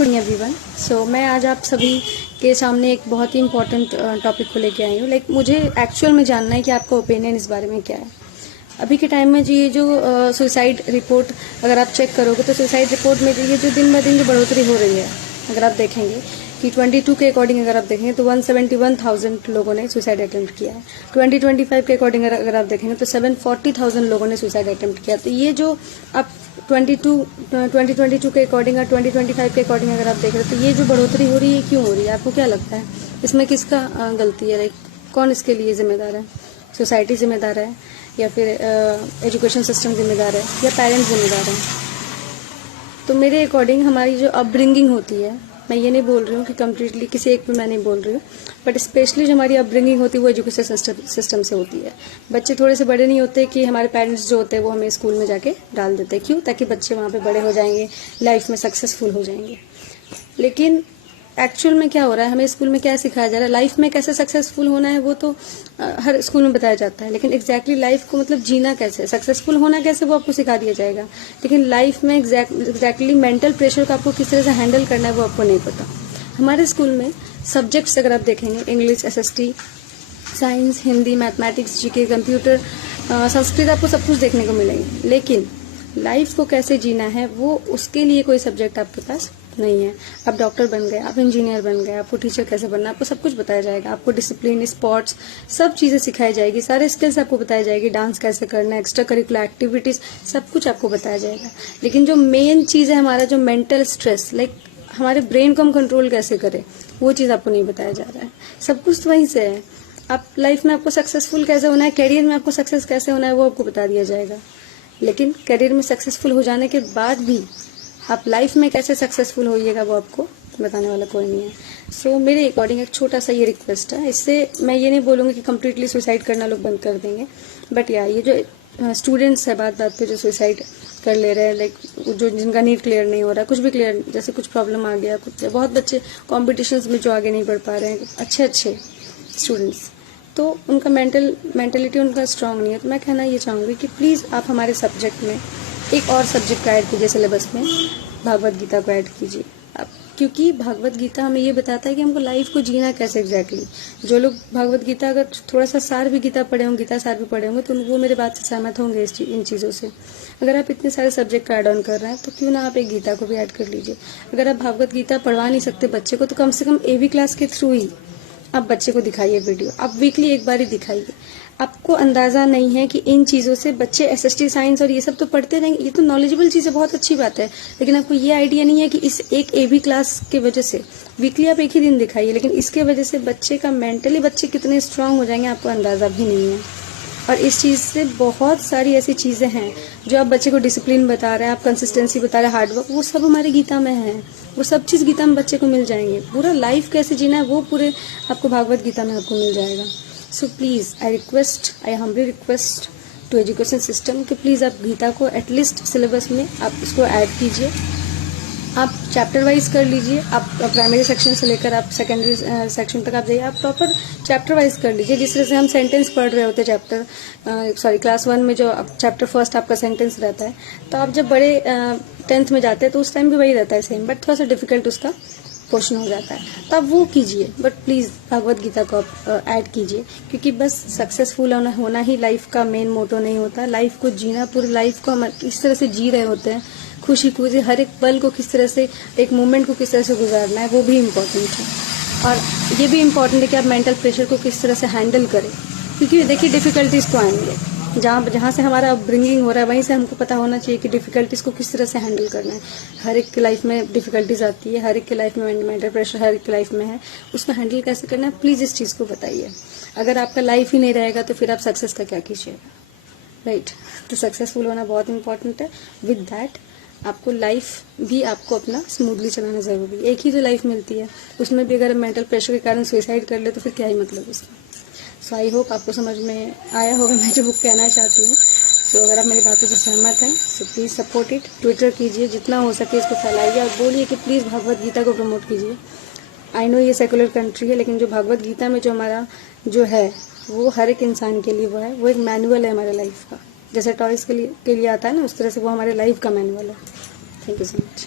Good everyone. मैं आज आप सभी के सामने एक बहुत ही इम्पोर्टेंट टॉपिक को लेके आई हूँ। मुझे एक्चुअल में जानना है कि आपका ओपिनियन इस बारे में क्या है। अभी के टाइम में ये जो सुसाइड रिपोर्ट अगर आप चेक करोगे तो सुसाइड रिपोर्ट में ये जो दिन ब दिन जो बढ़ोतरी हो रही है, अगर आप देखेंगे कि 22 के अकॉर्डिंग अगर आप देखेंगे तो 171,000 लोगों ने सुसाइड अटेम्प्ट किया है। 2025 के अकॉर्डिंग अगर आप देखेंगे तो 740,000 लोगों ने सुसाइड अटेम्प्ट किया। तो ये जो आप 2022 के अकॉर्डिंग और 2025 के अकॉर्डिंग अगर आप देख रहे हो तो ये जो बढ़ोतरी हो रही है क्यों हो रही है, आपको क्या लगता है इसमें किसका गलती है? कौन इसके लिए जिम्मेदार है? सोसाइटी जिम्मेदार है या फिर एजुकेशन सिस्टम जिम्मेदार है या पेरेंट्स जिम्मेदार हैं? तो मेरे अकॉर्डिंग हमारी जो अपब्रिंगिंग होती है, मैं ये नहीं बोल रही हूँ कि कम्प्लीटली किसी एक पे मैं नहीं बोल रही हूँ, बट स्पेशली जो हमारी अपब्रिंगिंग होती है वो एजुकेशन सिस्टम से होती है। बच्चे थोड़े से बड़े नहीं होते कि हमारे पेरेंट्स जो होते हैं वो हमें स्कूल में जाके डाल देते हैं। क्यों? ताकि बच्चे वहाँ पे बड़े हो जाएंगे, लाइफ में सक्सेसफुल हो जाएंगे। लेकिन एक्चुअल में क्या हो रहा है, हमें स्कूल में क्या सिखाया जा रहा है, लाइफ में कैसे सक्सेसफुल होना है वो तो हर स्कूल में बताया जाता है। लेकिन एग्जैक्टली लाइफ को मतलब जीना कैसे, सक्सेसफुल होना कैसे, वो आपको सिखा दिया जाएगा। लेकिन लाइफ में एग्जैक्टली मेंटल प्रेशर को आपको किस तरह से हैंडल करना है वो आपको नहीं पता। हमारे स्कूल में सब्जेक्ट्स अगर आप देखेंगे, English, SST, science, Hindi, mathematics, GK, computer, Sanskrit, आपको सब कुछ देखने को मिलेंगे। लेकिन लाइफ को कैसे जीना है वो उसके लिए कोई सब्जेक्ट आपके पास नहीं है। आप डॉक्टर बन गए, आप इंजीनियर बन गए, आपको टीचर कैसे बनना है आपको सब कुछ बताया जाएगा। आपको डिसिप्लिन, स्पोर्ट्स, सब चीज़ें सिखाई जाएगी, सारे स्किल्स आपको बताई जाएगी, डांस कैसे करना है, एक्स्ट्रा करिकुलर एक्टिविटीज़, सब कुछ आपको बताया जाएगा। लेकिन जो मेन चीज़ है हमारा जो मेंटल स्ट्रेस, हमारे ब्रेन को हम कंट्रोल कैसे करें, वो चीज़ आपको नहीं बताया जा रहा है। सब कुछ तो वहीं से है। आप लाइफ में आपको सक्सेसफुल कैसे होना है, करियर में आपको सक्सेस कैसे होना है वो आपको बता दिया जाएगा। लेकिन करियर में सक्सेसफुल हो जाने के बाद भी आप लाइफ में कैसे सक्सेसफुल होइएगा वो आपको बताने वाला कोई नहीं है। मेरे अकॉर्डिंग एक छोटा सा ये रिक्वेस्ट है। इससे मैं ये नहीं बोलूँगी कि कम्प्लीटली सुसाइड करना लोग बंद कर देंगे, बट ये जो स्टूडेंट्स है बात पे जो सुसाइड कर ले रहे हैं, जो जिनका नीट क्लियर नहीं हो रहा, कुछ भी क्लियर, जैसे कुछ प्रॉब्लम आ गया, कुछ बहुत बच्चे कॉम्पिटिशन्स में जो आगे नहीं बढ़ पा रहे हैं, अच्छे स्टूडेंट्स, तो उनका मेंटलिटी उनका स्ट्रांग नहीं है। तो मैं कहना ये चाहूँगी कि प्लीज़ आप हमारे सब्जेक्ट में एक और सब्जेक्ट का ऐड कीजिए, सिलेबस में भागवत गीता को ऐड कीजिए। अब क्योंकि भागवत गीता हमें ये बताता है कि हमको लाइफ को जीना कैसे एग्जैक्टली। जो लोग भागवत गीता अगर थोड़ा सा सार भी गीता पढ़े होंगे, गीता सार भी पढ़े होंगे, तो वो मेरे बात से सहमत होंगे इन चीज़ों से। अगर आप इतने सारे सब्जेक्ट का ऐड ऑन कर रहे हैं तो क्यों ना आप एक गीता को भी ऐड कर लीजिए। अगर आप भागवत गीता पढ़वा नहीं सकते बच्चे को तो कम से कम AV क्लास के थ्रू ही आप बच्चे को दिखाइए वीडियो। आप वीकली एक बार ही दिखाइए। आपको अंदाजा नहीं है कि इन चीज़ों से बच्चे SST, साइंस और ये सब तो पढ़ते रहेंगे, ये तो नॉलेजेबल चीज़ है, बहुत अच्छी बात है। लेकिन आपको ये आइडिया नहीं है कि इस एक AV क्लास के वजह से वीकली आप एक ही दिन दिखाइए, लेकिन इसके वजह से बच्चे का मेंटली बच्चे कितने स्ट्रांग हो जाएंगे आपको अंदाजा भी नहीं है। और इस चीज़ से बहुत सारी ऐसी चीज़ें हैं जो आप बच्चे को डिसिप्लिन बता रहे हैं, आप कंसिस्टेंसी बता रहे हैं, हार्डवर्क, वो सब हमारे गीता में है। वो सब चीज़ गीता में बच्चे को मिल जाएंगे। पूरा लाइफ कैसे जीना है वो पूरे आपको भागवत गीता में आपको मिल जाएगा। So please I humbly request to education system कि प्लीज़ आप गीता को एटलीस्ट सिलेबस में आप उसको ऐड कीजिए। आप चैप्टर वाइज कर लीजिए। आप प्राइमरी सेक्शन से लेकर आप सेकेंडरी सेक्शन तक आप जाइए, आप प्रॉपर चैप्टर वाइज कर लीजिए। जिस तरह से हम सेंटेंस पढ़ रहे होते क्लास 1 में जो चैप्टर फर्स्ट आपका सेंटेंस रहता है, तो आप जब बड़े 10th में जाते हैं तो उस टाइम भी वही रहता है सेम, बट थोड़ा सा डिफिकल्ट उसका क्वेश्चन हो जाता है, तो आप वो कीजिए। बट प्लीज़ भगवत गीता को आप ऐड कीजिए, क्योंकि बस सक्सेसफुल होना ही लाइफ का मेन मोटो नहीं होता। लाइफ को जीना, पूरी लाइफ को हम इस तरह से जी रहे होते हैं, खुशी खुशी हर एक पल को किस तरह से, एक मोमेंट को किस तरह से गुजारना है, वो भी इम्पोर्टेंट है। और ये भी इम्पोर्टेंट है कि आप मेंटल प्रेशर को किस तरह से हैंडल करें, क्योंकि देखिए डिफ़िकल्टीज़ तो आएंगे। जहाँ से हमारा अपब्रिंगिंग हो रहा है वहीं से हमको पता होना चाहिए कि डिफ़िकल्टीज़ को किस तरह से हैंडल करना है। हर एक की लाइफ में डिफ़िकल्टीज़ आती है, हर एक की लाइफ में मेंटल प्रेशर हर एक की लाइफ में है, उसको हैंडल कैसे करना है प्लीज़ इस चीज़ को बताइए। अगर आपका लाइफ ही नहीं रहेगा तो फिर आप सक्सेस का क्या कीजिएगा, राइट? तो सक्सेसफुल होना बहुत इंपॉर्टेंट है। विद दैट आपको लाइफ भी आपको अपना स्मूथली चलाना ज़रूरी है। एक ही तो लाइफ मिलती है, उसमें भी अगर मेंटल प्रेशर के कारण सुसाइड कर ले तो फिर क्या ही मतलब उसका। सो आई होप आपको समझ में आया होगा मैं जो बुक कहना चाहती हूँ। तो अगर आप मेरी बातों से सहमत हैं तो प्लीज़ सपोर्ट इट, ट्विटर कीजिए, जितना हो सके इसको फैलाइए और बोलिए कि प्लीज़ भगवत गीता को प्रमोट कीजिए। आई नो ये सेकुलर कंट्री है, लेकिन जो भगवत गीता में जो हमारा जो है वो हर एक इंसान के लिए वो है, वो एक मैनुअल है हमारे लाइफ का। जैसे टॉयज़ के लिए आता है ना, उस तरह से वो हमारे लाइफ का मैनुअल है। Thank you so much.